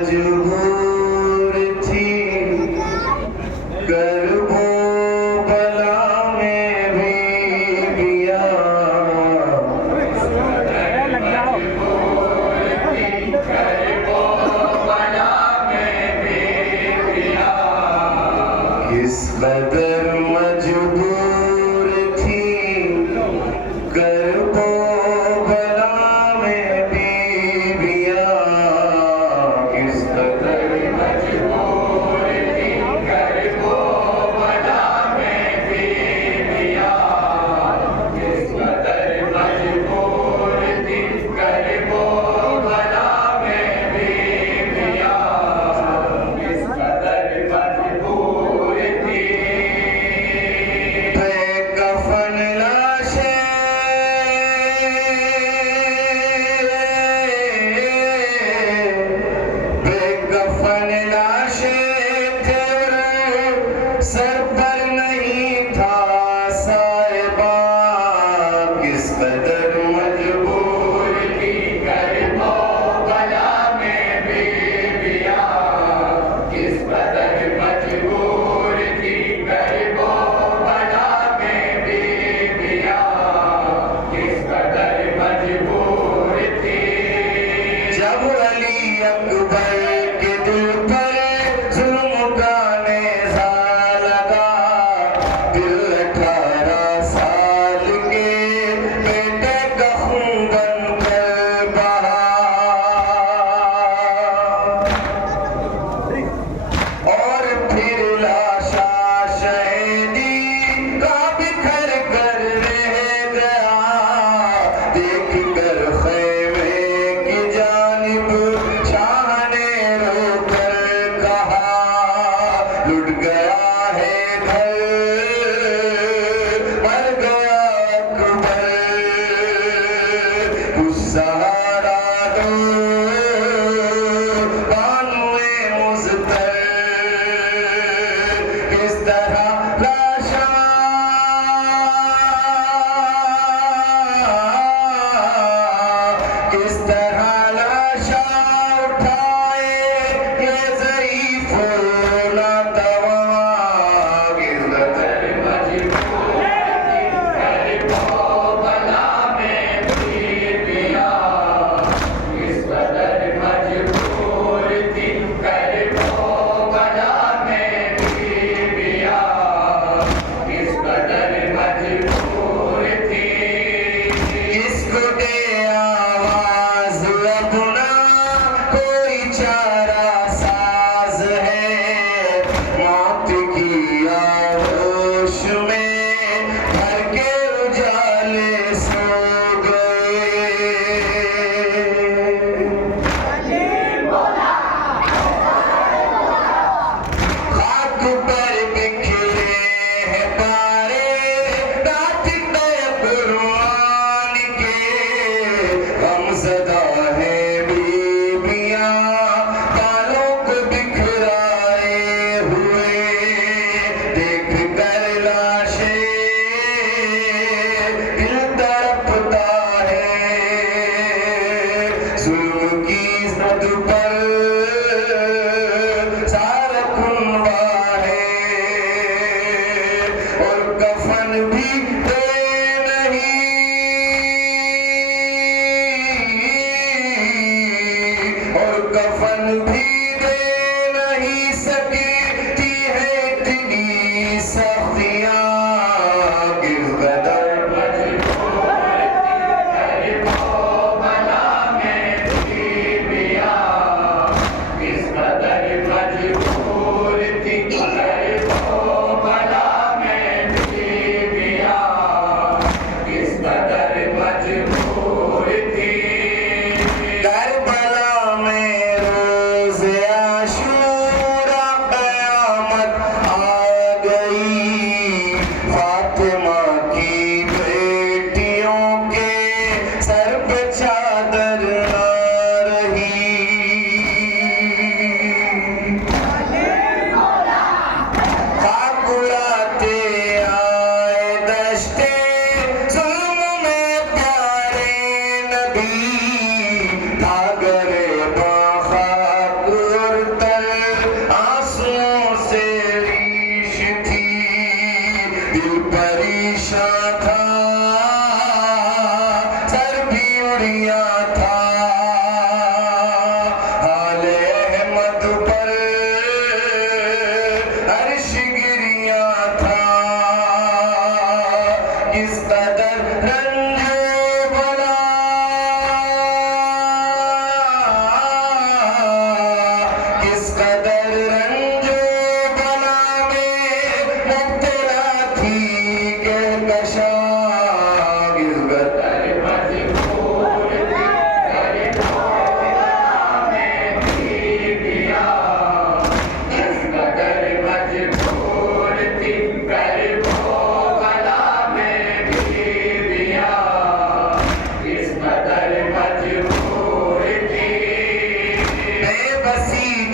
मजबूर थी करबो बला में बीबिया किस कदर मजबूर थी करबो बला में बीबिया किस कदर मजबूर थी करबो बला में बीबिया किस कदर मजबूर थी करबो बला में बीबिया किस कदर मजबूर थी बेकफन लाशें बेकफन लाशें थे सर पर नहीं था साहिबा किस कदर मजबूर थी करबो बला में बीबिया किस कदर मजबूर थी करबो बला में बीबिया किस कदर मजबूर थी जब अली अकबर के दिल पर जुल्म का नेज़ा लगा दिल 18 साल के बेटे का खून बनकर बहा और फिर लाशा शहीदी का बिखर कर रह गया देख कर खैमे की जानिब शाह ने रोकर कहा लुट गया है घर मर गया अकबर कुछ सहारा दो बानुए मुज़्तर किस तरह लाशा किस तरह लाशा उठाए ये ज़ईफ़ नातवा किस कदर मजबूर थी करबो बला में बीबिया किस कदर मजबूर थी करबो बला में बीबिया किस कदर मजबूर थी किसको दे आवाज़ अपना कोई चारा साज है मौत की आगोश में भर के उजाले सो गए खाक पर बिखरे हैं पारे नाचते कुर्बान के गमज़दा है बीबियां बालों को बिखराए हुए देख कर लाशें दिल तड़पता है जुल्म की ज़द पर सारा खुनवा है और कफन भी दे नहीं और कफन भी दे नहीं सकती है इतनी सख्तियां किस कदर मजबूर थी करबो बला में बीबिया किस कदर मजबूर थी करबो बला में बीबिया किस कदर मजबूर थी करबला में रोज़े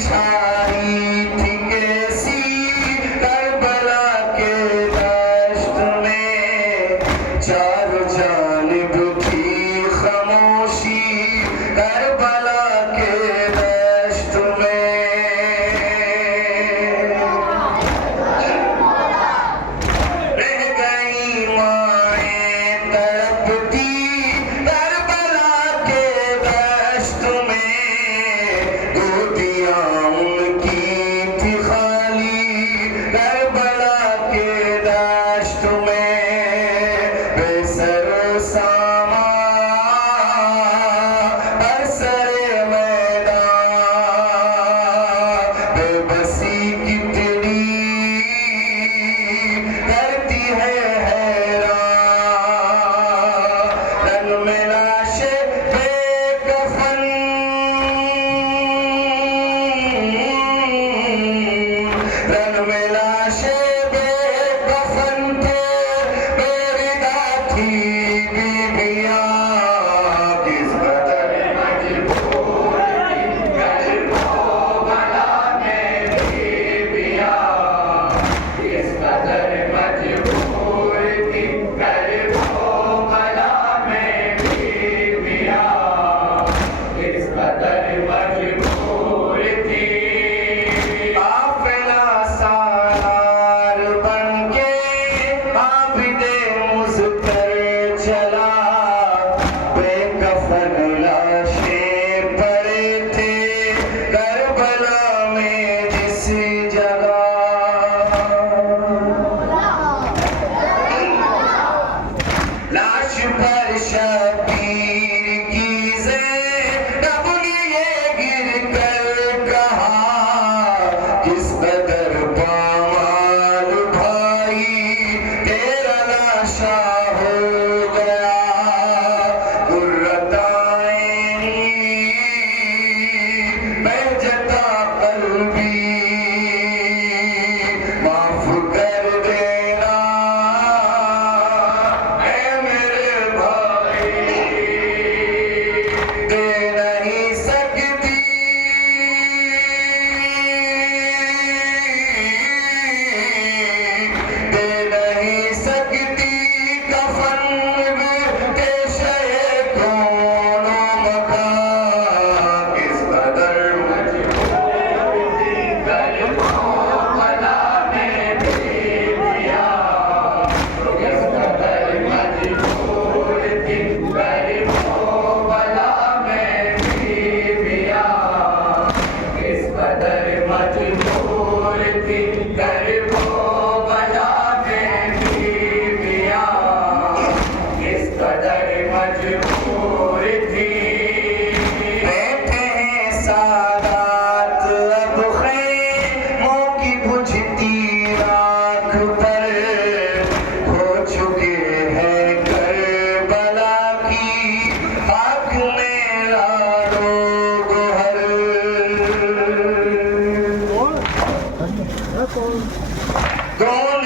छाई थी कैसी करबला के दश्त में, चारों जानिब थी खामोशी करबला के दश्त में। रह गई माएं तड़पती करबला के दश्त में, गोदियां उनकी थी खाली करबला के दश्त में। बेसरो सामा बरसरे मैदान, बेबसी कितनी करती है हैरान। रन में लाशें बेकफन, रन में लाशें बेकफन थे, बेरिदा थी बीबियां किस कदर मजबूर थी करबला में बीबियां, किस कदर मजबूर थी करबला में बीबियां, किस कदर मजबूर थी। काफिला सालार बनके आबिदे मुज़्फ़र चला, बेकफन लाशें पड़े थे करबला में जिस जगह। लाश पर शबीर की ज़ैनब ने ये गिर कर कहा, किस कदर पामाल भाई तेरा लाशा हो गया। गुर्रताएं बहजता कल्बी, माफ कर देना ऐ मेरे भाई, दे नहीं सकती दे नहीं सकती कफन पेशे दोनों मकान, किस कदर मजबूर थी करबला में बीबियां, किस कदर मजबूर थी करबला में बीबियां, किस कदर मजबूर थी करबला में बीबियां, किस कदर मजबूर थी। बैठे हैं सादात अब ख़ैमों की बुझती राख पर, हो चुके हैं करबला की आग में लालो गोहर। कौन